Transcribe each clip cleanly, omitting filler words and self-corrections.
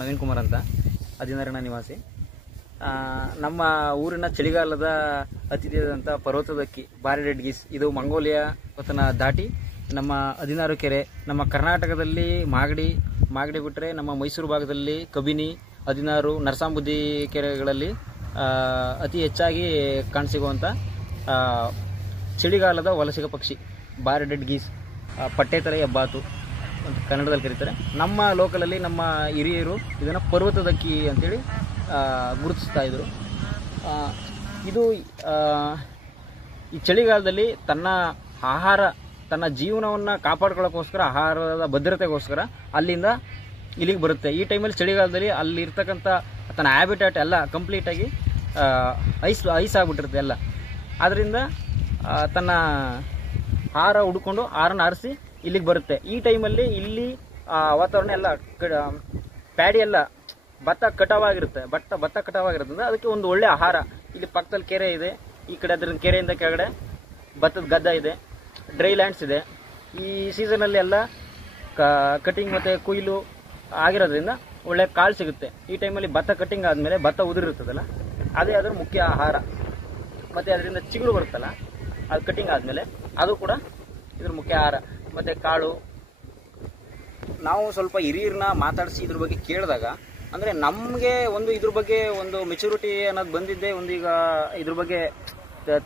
ನವೀನ್ ಕುಮಾರ್ ಅಂತ, ಹದಿನಾರಣ ನಿವಾಸಿ. ನಮ್ಮ ಊರಿನ ಚಳಿಗಾಲದ ಅತಿಥಿಯಾದಂಥ ಪರ್ವತದಕ್ಕಿ ಬಾರೆಡೆಡ್ ಗೀಸ್ ಇದು ಮಂಗೋಲಿಯಾ ದಾಟಿ ನಮ್ಮ 16 ಕೆರೆ, ನಮ್ಮ ಕರ್ನಾಟಕದಲ್ಲಿ ಮಾಗಡಿ ಬಿಟ್ಟರೆ ನಮ್ಮ ಮೈಸೂರು ಭಾಗದಲ್ಲಿ ಕಬಿನಿ, 16 ನರಸಾಂಬುದ್ದಿ ಕೆರೆಗಳಲ್ಲಿ ಅತಿ ಹೆಚ್ಚಾಗಿ ಕಾಣಸಿಗುವಂಥ ಚಳಿಗಾಲದ ವಲಸಿಗ ಪಕ್ಷಿ ಬಾರೆಡೆಡ್ ಗೀಸ್, ಪಟ್ಟೆತಲೆ ಹೆಬ್ಬಾತು ಅಂತ ಕನ್ನಡದಲ್ಲಿ ಕರೀತಾರೆ. ನಮ್ಮ ಲೋಕಲಲ್ಲಿ ನಮ್ಮ ಹಿರಿಯರು ಇದನ್ನು ಪರ್ವತದಕ್ಕಿ ಅಂತೇಳಿ ಗುರುತಿಸ್ತಾ ಇದ್ರು. ಇದು ಈ ಚಳಿಗಾಲದಲ್ಲಿ ತನ್ನ ಆಹಾರ, ತನ್ನ ಜೀವನವನ್ನು ಕಾಪಾಡ್ಕೊಳ್ಳೋಕ್ಕೋಸ್ಕರ, ಆಹಾರದ ಭದ್ರತೆಗೋಸ್ಕರ ಅಲ್ಲಿಂದ ಇಲ್ಲಿಗೆ ಬರುತ್ತೆ. ಈ ಟೈಮಲ್ಲಿ ಚಳಿಗಾಲದಲ್ಲಿ ಅಲ್ಲಿರ್ತಕ್ಕಂಥ ತನ್ನ ಹ್ಯಾಬಿಟ್ಯಾಟ್ ಎಲ್ಲ ಕಂಪ್ಲೀಟಾಗಿ ಐಸ್ ಆಗಿಬಿಟ್ಟಿರುತ್ತೆ ಎಲ್ಲ. ಆದ್ದರಿಂದ ತನ್ನ ಆಹಾರ ಹುಡ್ಕೊಂಡು ಆಹಾರನ ಆರಿಸಿ ಇಲ್ಲಿಗೆ ಬರುತ್ತೆ. ಈ ಟೈಮಲ್ಲಿ ಇಲ್ಲಿ ವಾತಾವರಣ ಎಲ್ಲ ಪ್ಯಾಡಿ ಎಲ್ಲ ಭತ್ತ ಕಟಾವಾಗಿರುತ್ತೆ ಅಂದರೆ ಅದಕ್ಕೆ ಒಂದು ಒಳ್ಳೆ ಆಹಾರ. ಇಲ್ಲಿ ಪಕ್ಕದಲ್ಲಿ ಕೆರೆ ಇದೆ, ಈ ಕಡೆ ಅದರ ಕೆರೆಯಿಂದ ಕೆಳಗಡೆ ಭತ್ತದ ಗದ್ದ ಇದೆ, ಡ್ರೈ ಲ್ಯಾಂಡ್ಸ್ ಇದೆ. ಈ ಸೀಸನಲ್ಲಿ ಎಲ್ಲ ಕಟಿಂಗ್ ಮತ್ತು ಕೊಯ್ಲು ಆಗಿರೋದ್ರಿಂದ ಒಳ್ಳೆ ಕಾಳು ಸಿಗುತ್ತೆ. ಈ ಟೈಮಲ್ಲಿ ಭತ್ತ ಕಟಿಂಗ್ ಆದಮೇಲೆ ಭತ್ತ ಉದುರಿರ್ತದಲ್ಲ, ಅದೇ ಅದರ ಮುಖ್ಯ ಆಹಾರ. ಮತ್ತು ಅದರಿಂದ ಚಿಗುರು ಬರುತ್ತಲ್ಲ, ಅದು ಕಟಿಂಗ್ ಆದಮೇಲೆ ಅದು ಕೂಡ ಇದ್ರ ಮುಖ್ಯ ಆಹಾರ. ಮತ್ತು ಕಾಳು. ನಾವು ಸ್ವಲ್ಪ ಹಿರಿಯರನ್ನ ಮಾತಾಡಿಸಿ ಇದ್ರ ಬಗ್ಗೆ ಕೇಳಿದಾಗ, ಅಂದರೆ ನಮಗೆ ಒಂದು ಇದ್ರ ಬಗ್ಗೆ ಒಂದು ಮೆಚುರಿಟಿ ಅನ್ನೋದು ಬಂದಿದ್ದೆ, ಒಂದು ಈಗ ಇದ್ರ ಬಗ್ಗೆ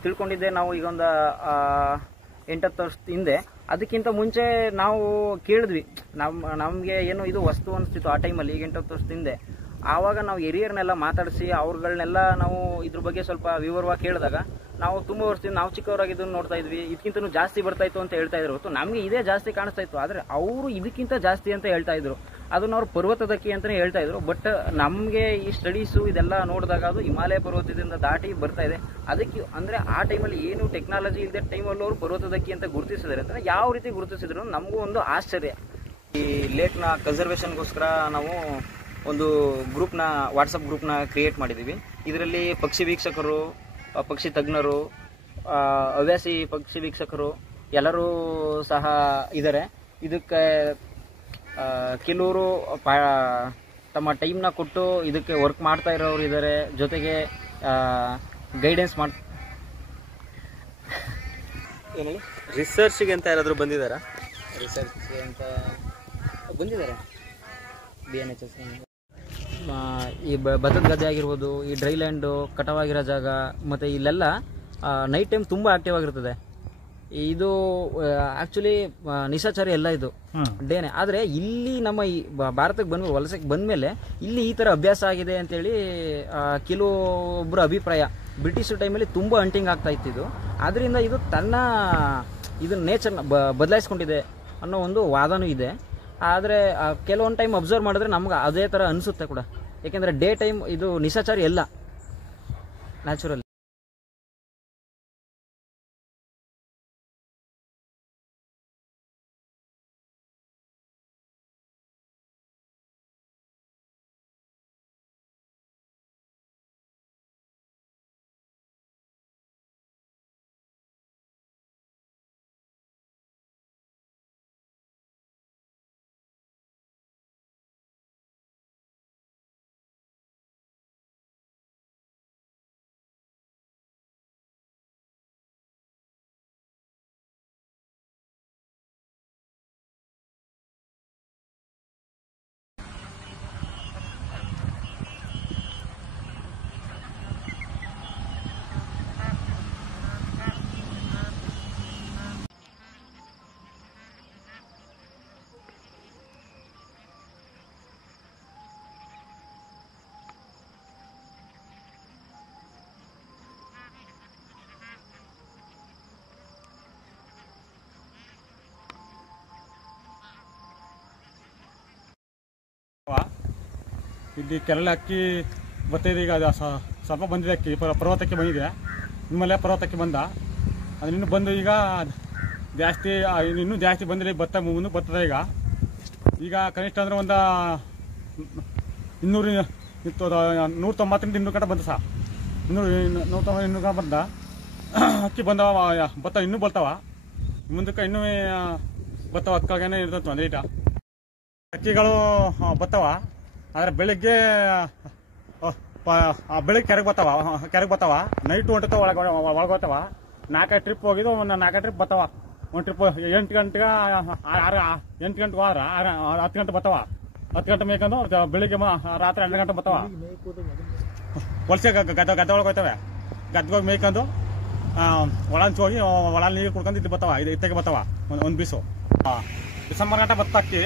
ತಿಳ್ಕೊಂಡಿದ್ದೆ ನಾವು ಈಗ ಒಂದು 8-10 ವರ್ಷದ ಹಿಂದೆ. ಅದಕ್ಕಿಂತ ಮುಂಚೆ ನಾವು ಕೇಳಿದ್ವಿ, ನಮಗೆ ಏನು ಇದು ವಸ್ತು ಅನಿಸ್ತಿತ್ತು ಆ ಟೈಮಲ್ಲಿ, ಈಗ 8-10 ವರ್ಷದ ಹಿಂದೆ. ಆವಾಗ ನಾವು ಹಿರಿಯರನ್ನೆಲ್ಲ ಮಾತಾಡಿಸಿ ಅವ್ರುಗಳನ್ನೆಲ್ಲ ನಾವು ಇದ್ರ ಬಗ್ಗೆ ಸ್ವಲ್ಪ ವಿವರವಾಗಿ ಕೇಳಿದಾಗ, ನಾವು ತುಂಬ ವರ್ಷದಿಂದ ನಾವು ಚಿಕ್ಕವರಾಗಿದ್ದನ್ನು ನೋಡ್ತಾ ಇದ್ವಿ, ಇದಕ್ಕಿಂತನೂ ಜಾಸ್ತಿ ಬರ್ತಾ ಇತ್ತು ಅಂತ ಹೇಳ್ತಾ ಇದ್ರು. ನಮಗೆ ಇದೇ ಜಾಸ್ತಿ ಕಾಣಿಸ್ತಾ ಇತ್ತು, ಆದರೆ ಅವರು ಇದಕ್ಕಿಂತ ಜಾಸ್ತಿ ಅಂತ ಹೇಳ್ತಾ ಇದ್ರು. ಅದನ್ನ ಅವ್ರು ಪರ್ವತದಕ್ಕಿ ಅಂತಲೇ ಹೇಳ್ತಾ ಇದ್ರು. ಬಟ್ ನಮಗೆ ಈ ಸ್ಟಡೀಸು ಇದೆಲ್ಲ ನೋಡಿದಾಗ ಅದು ಹಿಮಾಲಯ ಪರ್ವತದಿಂದ ದಾಟಿ ಬರ್ತಾ ಇದೆ. ಅದಕ್ಕೆ ಅಂದರೆ ಆ ಟೈಮಲ್ಲಿ ಏನು ಟೆಕ್ನಾಲಜಿ ಇಲ್ಲದೆ ಟೈಮಲ್ಲಿ ಅವರು ಪರ್ವತದಕ್ಕಿ ಅಂತ ಗುರುತಿಸಿದ್ದಾರೆ ಅಂತ ಯಾವ ರೀತಿ ಗುರುತಿಸಿದ್ರು ನಮಗೂ ಒಂದು ಆಶ್ಚರ್ಯ. ಈ ಲೇಕ್ನ ಕನ್ಸರ್ವೇಷನ್ಗೋಸ್ಕರ ನಾವು ಒಂದು ಗ್ರೂಪ್ನ, ವಾಟ್ಸಪ್ ಗ್ರೂಪ್ನ ಕ್ರಿಯೇಟ್ ಮಾಡಿದ್ದೀವಿ. ಇದರಲ್ಲಿ ಪಕ್ಷಿ ವೀಕ್ಷಕರು, ಪಕ್ಷಿ ತಜ್ಞರು, ಹವ್ಯಾಸಿ ಪಕ್ಷಿ ವೀಕ್ಷಕರು ಎಲ್ಲರೂ ಸಹ ಇದ್ದಾರೆ. ಇದಕ್ಕೆ ಕೆಲವರು ತಮ್ಮ ಟೈಮ್ನ ಕೊಟ್ಟು ಇದಕ್ಕೆ ವರ್ಕ್ ಮಾಡ್ತಾ ಇರೋರು ಇದ್ದಾರೆ, ಜೊತೆಗೆ ಗೈಡೆನ್ಸ್ ಏನು ರಿಸರ್ಚ್ಗೆ ಅಂತ ಯಾರಾದರೂ ಬಂದಿದ್ದಾರಾ? ರಿಸರ್ಚ್ ಅಂತ ಬಂದಿದ್ದಾರೆ. BNHS ಈ ಭತ್ತದ ಗದ್ದೆ ಆಗಿರ್ಬೋದು, ಈ ಡ್ರೈ ಲ್ಯಾಂಡು, ಕಟಾವಾಗಿರೋ ಜಾಗ, ಮತ್ತು ಇಲ್ಲೆಲ್ಲ ನೈಟ್ ಟೈಮ್ ತುಂಬ ಆಕ್ಟಿವ್ ಆಗಿರ್ತದೆ. ಇದು ಆ್ಯಕ್ಚುಲಿ ನಿಶಾಚರಿ ಎಲ್ಲ ಇದು ಡೇನೆ. ಆದರೆ ಇಲ್ಲಿ ನಮ್ಮ ಈ ಭಾರತಕ್ಕೆ ವಲಸೆಗೆ ಬಂದಮೇಲೆ ಇಲ್ಲಿ ಈ ಥರ ಅಭ್ಯಾಸ ಆಗಿದೆ ಅಂತೇಳಿ ಕೆಲವೊಬ್ಬರ ಅಭಿಪ್ರಾಯ. ಬ್ರಿಟಿಷ್ ಟೈಮಲ್ಲಿ ತುಂಬ ಹಂಟಿಂಗ್ ಆಗ್ತಾ ಇತ್ತಿದ್ದು, ಆದ್ದರಿಂದ ಇದು ಇದನ್ನ ನೇಚರ್ನ ಬದಲಾಯಿಸ್ಕೊಂಡಿದೆ ಅನ್ನೋ ಒಂದು ವಾದನೂ ಇದೆ. ಆದರೆ ಕೆಲವೊಂದು ಟೈಮ್ ಅಬ್ಸರ್ವ್ ಮಾಡಿದ್ರೆ ನಮ್ಗೆ ಅದೇ ಥರ ಅನಿಸುತ್ತೆ ಕೂಡ. ಯಾಕೆಂದರೆ ಡೇ ಟೈಮ್ ಇದು ನಿಶಾಚರಿ ಎಲ್ಲ ನ್ಯಾಚುರಲ್. ಇಲ್ಲಿ ಕೆರಳ ಅಕ್ಕಿ ಬರ್ತಾಯಿದೆ. ಈಗ ಅದು ಸ್ವಲ್ಪ ಬಂದಿದೆ, ಅಕ್ಕಿ ಪರ್ವತಕ್ಕೆ ಬಂದಿದೆ. ನಿಮ್ಮಲ್ಲೇ ಪರ್ವತಕ್ಕೆ ಬಂದ ಅದು ಇನ್ನೂ ಬಂದು ಈಗ ಜಾಸ್ತಿ, ಇನ್ನೂ ಜಾಸ್ತಿ ಬಂದಿದೆ. ಭತ್ತ ಮುಂದೆ ಬರ್ತದೆ. ಈಗ ಕನಿಷ್ಠ ಅಂದರೆ ಒಂದು 190ರಿಂದ 200 ಗಂಟೆ ಬಂದ. 190 ಗಂಟೆ ಬಂದ ಅಕ್ಕಿ ಬಂದವ. ಭತ್ತ ಇನ್ನೂ ಬರ್ತಾವ, ಮುಂದಕ್ಕೆ ಇನ್ನೂ ಬರ್ತಾವ. ಅಕ್ಕಾಗೇನೆ ಇರ್ತದೆ. ಅಂದರೆ ಈಗ ಅಕ್ಕಿಗಳು ಬರ್ತಾವ. ಆದರೆ ಬೆಳಿಗ್ಗೆ ಬೆಳಿಗ್ಗೆ ಕೆರೆಗೆ ಬರ್ತಾವ ನೈಟು ಹೊಂಟತಾವ ಒಳಗೋತಾವ 4 ಟ್ರಿಪ್ ಹೋಗಿದ್ದು 4 ಟ್ರಿಪ್ ಬರ್ತಾವ. ಒಂದು ಟ್ರಿಪ್ 8 ಗಂಟೆಗೆ 8 ಗಂಟೆಗೆ ಹೋದ್ರ 10 ಗಂಟೆ ಬರ್ತಾವ. 10 ಗಂಟೆ ಮೇಯ್ಕೊಂಡು ಬೆಳಿಗ್ಗೆ ರಾತ್ರಿ 12 ಗಂಟೆ ಬರ್ತಾವ. ಹೊಲಸೆ ಗದ್ದೆ ಒಳಗೆ ಹೋಗ್ತವೆ. ಗದ್ದೆಗೆ ಹೋಗಿ ಮೇಯ್ಕೊಂಡು ಒಳಂಚ್ ಹೋಗಿ ಒಳ ನೀರು ಕುಡ್ಕೊಂಡು ಇಲ್ಲಿ ಬರ್ತಾವ. ಇತ್ತಗೆ ಬರ್ತಾವ ಒಂದು ಬೀಸು. ಡಿಸೆಂಬರ್ ಗಂಟೆ ಬತ್ತ ಅಕ್ಕಿ,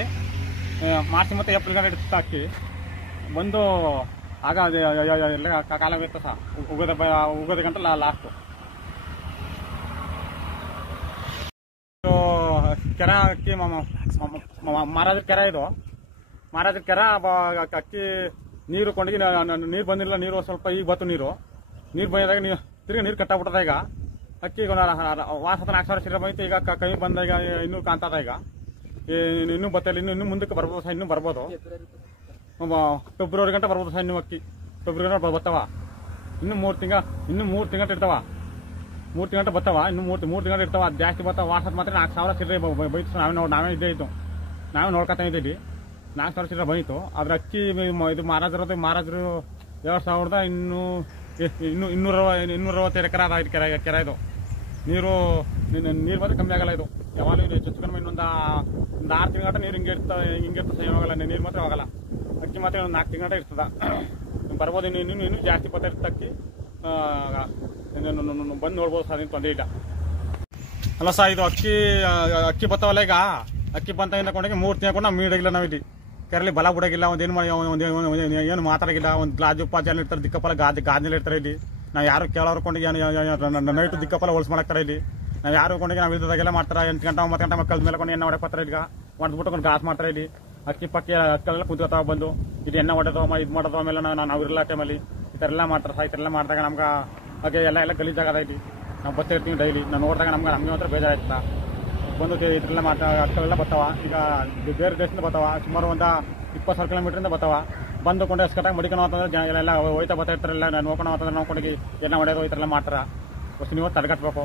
ಮಾರ್ಚ್ ಮತ್ತು ಏಪ್ರಿಲ್ ಗಂಟೆ ಇಡ್ತಾ ಅಕ್ಕಿ ಬಂದು ಆಗ ಎಲ್ಲ ಕಾಲ ಬೇಕು ಸಹ ಉಗೋದ ಗಂಟೆ ಲಾಸ್ಟು. ಕೆರೆ ಅಕ್ಕಿ ಮಹಾರಾಜರ ಕೆರೆ ಇದು. ಮಹಾರಾಜರ ಕೆರೆ ಅಕ್ಕಿ ನೀರು ಕೊಂಡೋಗಿ ನೀರು ಬಂದಿಲ್ಲ. ನೀರು ಸ್ವಲ್ಪ ಈಗ ಬತ್ತು. ನೀರು ಬಂದಾಗ ತಿರುಗಿ ನೀರು ಕಟ್ಟಾಗ್ಬಿಟ್ಟದ. ಈಗ ಅಕ್ಕಿ ವಾಸ 4,000 ಚೀಲ ಬಂದಿತ್ತು. ಈಗ ಕಮ್ಮಿ ಬಂದಾಗ ಇನ್ನೂ ಕಾಣ್ತದ. ಈಗ ಇನ್ನೂ ಬತ್ತಿಲ್ಲ. ಇನ್ನೂ ಮುಂದಕ್ಕೆ ಬರ್ಬೋದು ಸಹ. ಇನ್ನೂ ಬರ್ಬೋದು. ಫೆಬ್ರವರಿ ಗಂಟೆ ಬರ್ಬೋದು ಸಹ. ಇನ್ನೂ ಅಕ್ಕಿ ಫೆಬ್ರವರಿ ಗಂಟೆ ಬರ್ತಾವ. ಇನ್ನೂ 3 ತಿಂಗಳು ಇರ್ತಾವ. 3 ತಿಂಗಳು ಬರ್ತಾವ. ಇನ್ನು 3 ತಿಂಗಳು ಇರ್ತಾವ. ಅದು ಜಾಸ್ತಿ ಬರ್ತಾವ. ವಾಸದ ಮಾತ್ರ 4,000 ಚಿಲ್ಲರೆ ಬೈತು. ನಾವೇ ಇದ್ದೇ ಇದ್ದು ನಾವೇ ನೋಡ್ಕೊತಾ ಇದ್ದೀವಿ. 4,000 ಚಿಲ್ಲರೆ ಬಂದಿತ್ತು. ಅದ್ರ ಅಕ್ಕಿ ಇದು ಮಹಾರಾಜರು 2,260 ಎಕರೆ ಅದ. ಇದು ಕೆರೆ ಇದು. ನೀರು ಮಾತ್ರ ಕಮ್ಮಿ ಆಗಲ್ಲ. ಇದು ಯಾವಾಗಲೂ ಹೆಚ್ಚು ಕಡಿಮೆ ಇನ್ನೊಂದು 6 ತಿಂಗಳ ನೀರು ಹಿಂಗೆ ಇರ್ತದೆ. ಹೋಗಲ್ಲ ನೀರು ಮಾತ್ರ ಹೋಗಲ್ಲ. ಅಕ್ಕಿ ಮಾತ್ರ 4 ತಿಂಗಳ ಇರ್ತದ. ಬರ್ಬೋದು. ಇನ್ನೂ ಜಾಸ್ತಿ ಬರ್ತಾ ಇರ್ತದೆ ಅಕ್ಕಿ. ಬಂದು ನೋಡ್ಬೋದು ಸರ್. ಏನು ತೊಂದರೆ ಇಲ್ಲ ಅಲ್ಲ ಸರ್. ಇದು ಅಕ್ಕಿ ಬರ್ತಾವಲ್ಲ. ಈಗ ಅಕ್ಕಿ ಬಂತ ಕೊಂಡಾಗ 3 ತಿಂಗಳು ನಾವು ಮೀಡಾಗಿಲ್ಲ. ನಾವು ಇಲ್ಲಿ ಕೆರೆಯಲ್ಲಿ ಬಲ ಬಿಡೋಗಿಲ್ಲ. ಒಂದೇನು ಮಾಡಿ ಏನು ಮಾತಾಡೋಗಿಲ್ಲ. ಒಂದು ಗ್ಲಾಜು ಪಾಜಲ್ಲಿ ಇರ್ತಾರೆ. ದಿಕ್ಕಪ್ಪಲ್ಲ ಗಾಜ್ನಲ್ಲಿ ಇರ್ತಾರೆ. ಇಲ್ಲಿ ನಾವು ಯಾರು ಕೇಳೋರು ಕೊಂಡೋಗಿ ನೈಟು ದಿಕ್ಕಪ್ಪಲ್ಲ ಹೊಲ್ಸ್ ಮಾಡಾಕ್ತಾರೆ. ಇಲ್ಲಿ ನಾವು ಯಾರು ಕೊಂಡೋಗಿ ನಾವು ಇಲ್ದಾಗೆಲ್ಲ ಮಾಡ್ತಾರೆ. 8 ಗಂಟೆ 9 ಗಂಟೆ ಮಕ್ಕಳ ಮೇಲೆ ಕೊಂಡು ಎಣ್ಣೆ ಹೊಡಕ್ ಬರ್ತಾರೆ. ಈಗ ಹೊಡೆದ್ಬಿಟ್ಟು ಒಂದು ಗಾಸ್ ಮಾಡ್ತಾರೆ. ಇಲ್ಲಿ ಅಕ್ಕಿ ಪಕ್ಕಿ ಅಕ್ಕಳೆಲ್ಲ ಕುಂತ್ಕೋತಾವ ಬಂದು ಇದು ಎಣ್ಣೆ ಹೊಡೆದವ ಇದು ಮಾಡೋದು. ಆಮೇಲೆ ನಾವು ಇರಲ್ಲ ಟೈಮಲ್ಲಿ ಈ ಥರ ಎಲ್ಲ ಮಾಡ್ತಾರೆ ಸಹ. ಈ ಥರ ಎಲ್ಲ ಮಾಡಿದಾಗ ನಮ್ಗೆ ಹಾಗೆ ಎಲ್ಲ ಗಲೀಜಾಗದ. ಇಲ್ಲಿ ನಾವು ಬರ್ತಾ ಇರ್ತೀವಿ ಡೈಲಿ. ನಾವು ನೋಡಿದಾಗ ನಮ್ಗೆ ಮಾತ್ರ ಬೇಜಾರಾಯ್ತದ. ಬಂದು ಇದೆಲ್ಲ ಮಾಡ್ತಾರೆ. ಅಕ್ಕಳೆಲ್ಲ ಬರ್ತಾವ. ಈಗ ಬೇರೆ ದೇಶದಿಂದ ಬರ್ತಾವ. ಸುಮಾರು ಒಂದು 20,000 ಕಿಲೋಮೀಟ್ರಿಂದ ಬರ್ತಾವ. ಬಂದುಕೊಂಡು ಎಸ್ಕಟ್ಟಾಗಿ ಮಡಿಕೊಂಡು ಅಂತಂದ್ರೆ ಎಲ್ಲ ಹೋಯ್ತಾ ಬರ್ತಾ ಇರ್ತಾರಲ್ಲ. ನೋಡ್ಕೊಂಡು ಅಂತಂದ್ರೆ ನಾವು ಕೊಂಡೋಗಿ ಎಣ್ಣೆ ಹೊಡೆಯೋದು ಈ ಥರ ಎಲ್ಲ ಮಾಡ್ತಾರೆ. ನೀವು ತಡೆಗಟ್ಟಬೇಕು.